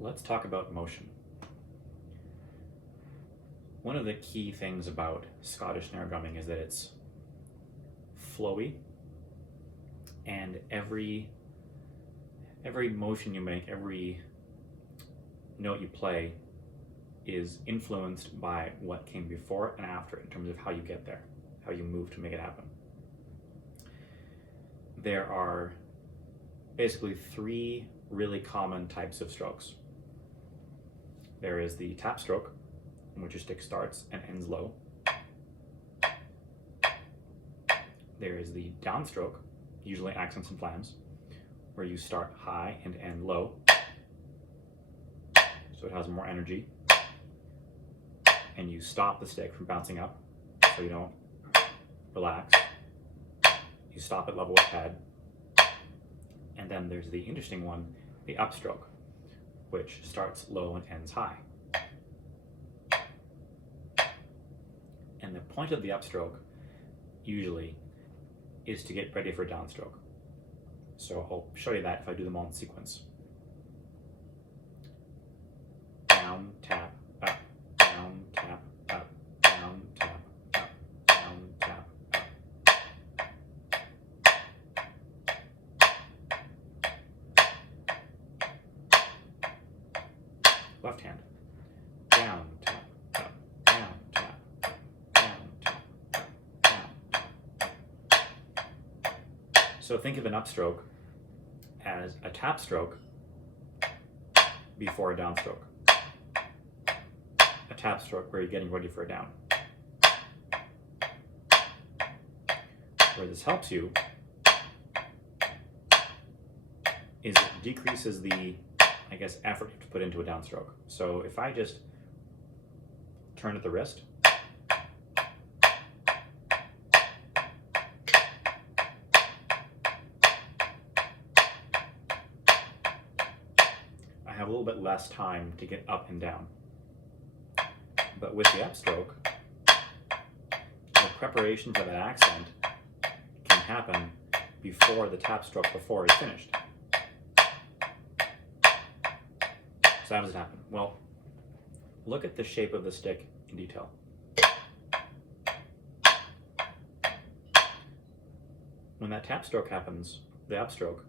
Let's talk about motion. One of the key things about Scottish snare drumming is that it's flowy, and every motion you make, every note you play is influenced by what came before and after in terms of how you get there, how you move to make it happen. There are basically three really common types of strokes. There is the tap stroke, in which your stick starts and ends low. There is the downstroke, usually accents and flams, where you start high and end low, so it has more energy, and you stop the stick from bouncing up, so you don't relax. You stop at level with head. And then there's the interesting one, the upstroke, which starts low and ends high. And the point of the upstroke, usually, is to get ready for a downstroke. So I'll show you that if I do them all in sequence. Down, tap, up, down, tap, up, down, tap, up, down, tap, up. Left hand. Down, tap, up, down, tap, up, down, tap, up, down, tap, up. So think of an upstroke as a tap stroke before a downstroke. A tap stroke where you're getting ready for a down. Where this helps you is it decreases the, effort you have to put into a downstroke. So if I just turn at the wrist, I have a little bit less time to get up and down. But with the upstroke, the preparation for that accent can happen before the tap stroke before is finished. So how does it happen? Well, look at the shape of the stick in detail. When that tap stroke happens, the upstroke,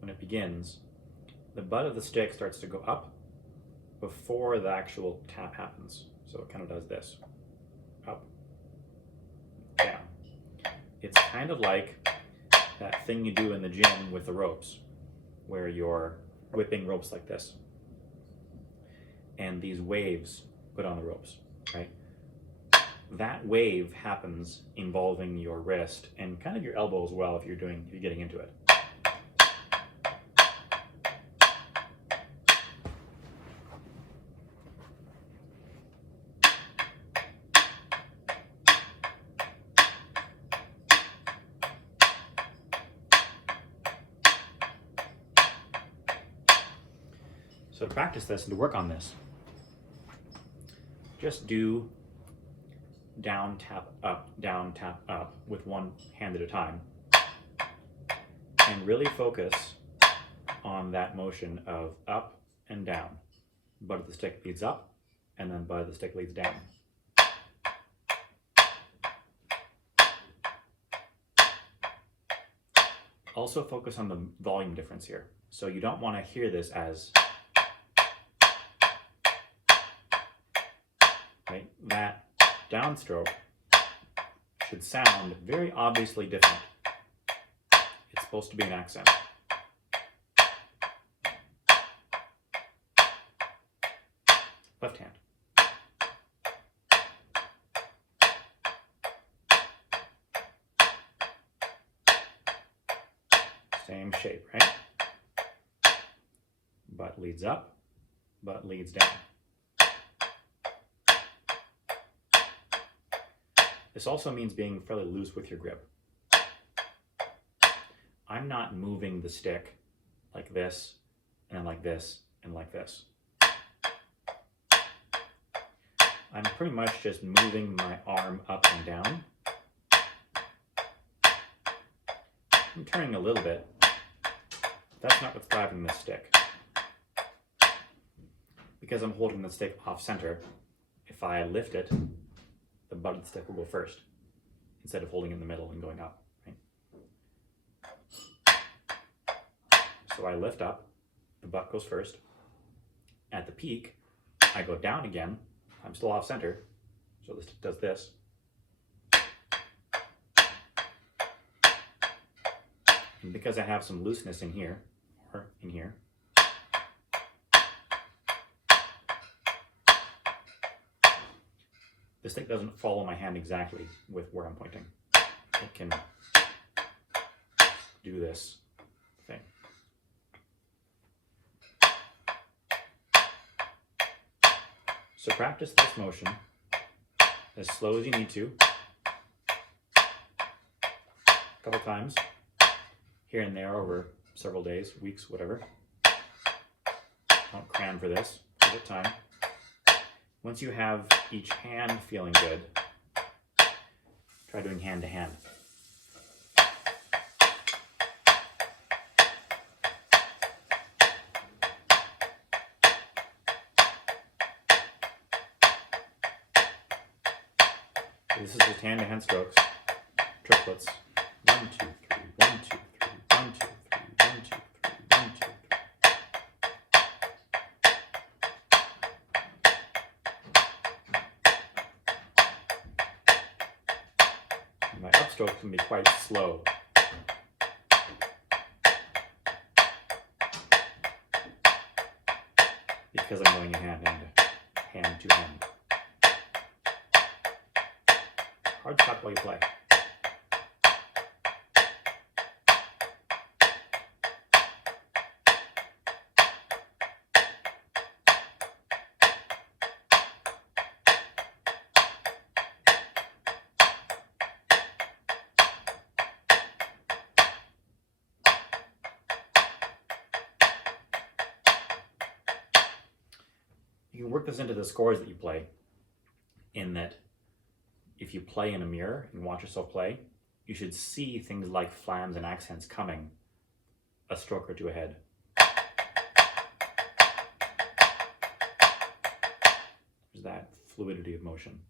when it begins, the butt of the stick starts to go up before the actual tap happens. So it kind of does this. Up, down. It's kind of like that thing you do in the gym with the ropes, where you're whipping ropes like this. And these waves put on the ropes, right? That wave happens involving your wrist and kind of your elbow as well if you're getting into it. So to practice this and to work on this, just do down, tap, up with one hand at a time. And really focus on that motion of up and down. Butt of the stick leads up, and then butt of the stick leads down. Also focus on the volume difference here. So you don't want to hear this as right? That downstroke should sound very obviously different. It's supposed to be an accent. Left hand. Same shape, right? Butt leads up, butt leads down. This also means being fairly loose with your grip. I'm not moving the stick like this, and like this, and like this. I'm pretty much just moving my arm up and down. I'm turning a little bit. That's not what's driving this stick. because I'm holding the stick off center, if I lift it, the butt of the stick will go first instead of holding it in the middle and going up. Right? So I lift up, the butt goes first. At the peak, I go down again. I'm still off center, so the stick does this. And because I have some looseness in here, or in here, the stick doesn't follow my hand exactly with where I'm pointing. It can do this thing. So practice this motion as slow as you need to, a couple times, here and there over several days, weeks, whatever. Don't cram for this, give it time. Once you have each hand feeling good, try doing hand to hand. This is just hand to hand strokes, triplets. 1, 2, 3, 1, 2, 3, 1, 2, 3, 1, 2, 3, 1, 2, 3. My upstroke can be quite slow. Because I'm going hand to hand. Hard stop while you play. You can work this into the scores that you play, in that if you play in a mirror and watch yourself play, you should see things like flams and accents coming a stroke or two ahead. There's that fluidity of motion.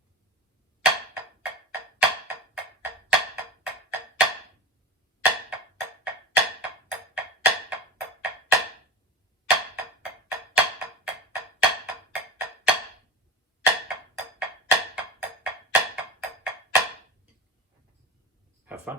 Have fun.